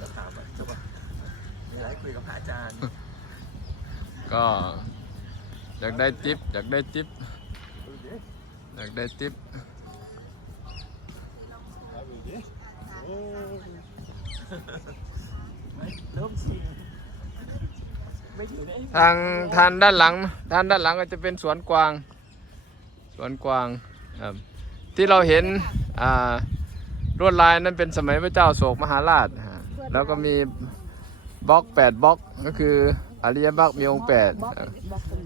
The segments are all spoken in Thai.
จะถามว่าจะว่ามีอะไรคุยกับพระอาจารย์ก็อยากได้ทิปอยากได้ทิปอยากได้ทิปเริ่มชินไม่ถือได้ทางทางด้านหลังทางด้านหลังก็จะเป็นสวนกวาง สวนกวางครับที่เราเห็นอ่า ลวดลายนั้นเป็นสมัยพระเจ้าโศกมหาราชฮะแล้วก็มีบล็อกแปดบล็อกก็คืออริยบล็อกมีองค์แปด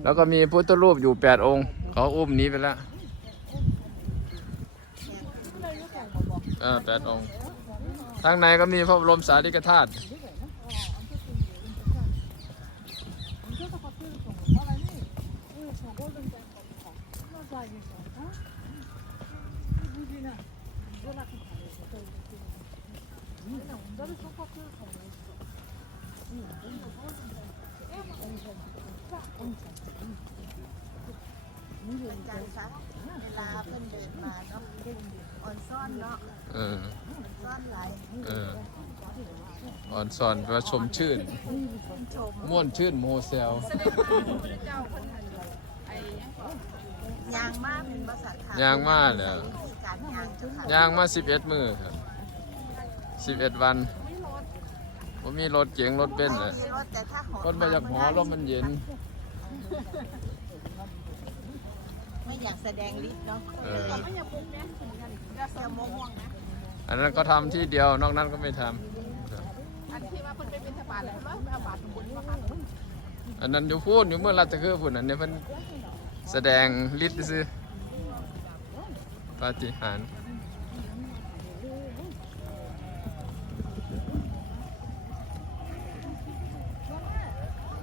แล้วก็มีพุทธรูปอยู่แปดองค์ เขาอุ้มหนี้ไปแล้วอ่าแปดองค์ทางในก็มีพระบรมสารีริกธาตุ เป็นการซักเวลาเพิ่นเดินมาเนาะอ่อนซ่อนเนาะเออซ่อนหลายเอออ่อนสอนแปลว่าชมชื่น ชมม่วนชื่นโมเซลยางมากเป็นภาษาไทยยางมากเลยวิธีการยางเจ้าค่ะย่างมาสิบเอ็ดมือครับสิบเอ็ดวัน ผมมีรถเก๋งรถเบนซ์เลยมีรถแต่ถ้าหอคนมาจากหอลมมันเย็น ไม่อยากแสดงฤทธิ์เนาะเออจะโมห่วงนะ อันนั้นก็ทำที่เดียวนอกนั้นก็ไม่ทอันที่ว่าเพิ่นไปเป็นทบาทแล้วเพิ่นว่าเอาบาทบุญมาค่ะำอันนั้นอยู่พูดอยู่เมื่อรัตะคือพูดอันนี้มันแสดงฤทธิ์ซื้อปาฏิหาริย์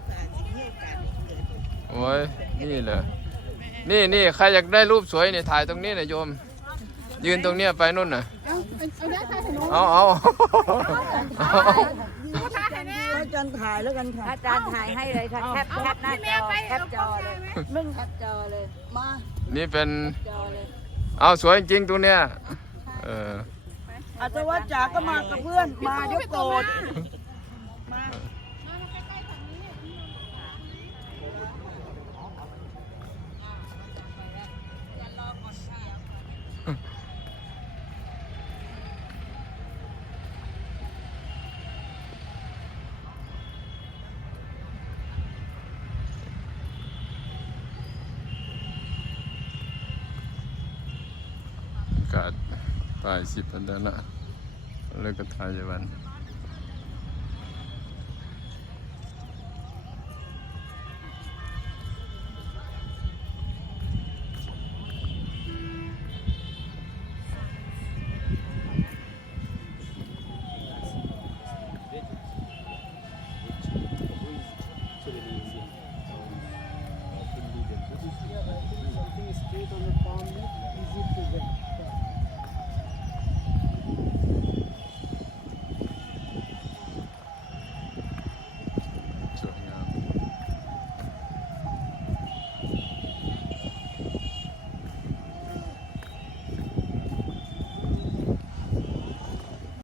แต่สิ่งที่โอกาสเกิด้ยนี่เลยนี่นี่ใครอยากได้รูปสวยเนี่ยถ่ายตรงนี้นะโยม ยืนตรงเนี้ยไปนู่นน่ะเอาเอาอาจารย์ถ่ายแล้วกันค่ะอาจารย์ถ่ายให้เลยค่ะแคปแคปหน้าจอแคปจอเลยมึงแคปจอเลยมานี่เป็นเอาสวยจริงตัวเนี้ยเอออาจจะว่าจ๋าก็มากับเพื่อนมาเดี๋ยวโกรธ กาศปลายสิบพันดานะแล้วก็ทายวัน